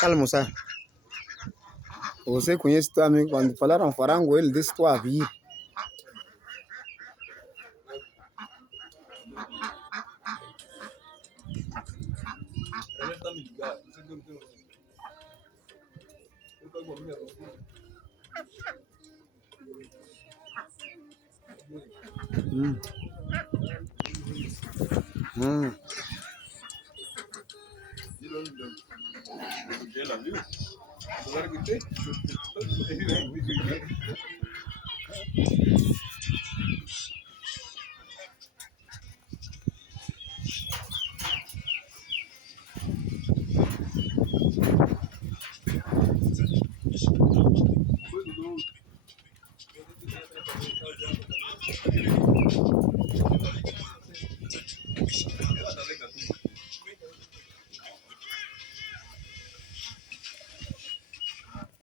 Calme ça. Você conhece teu amigo quando falaram farango, ele disse tua vida.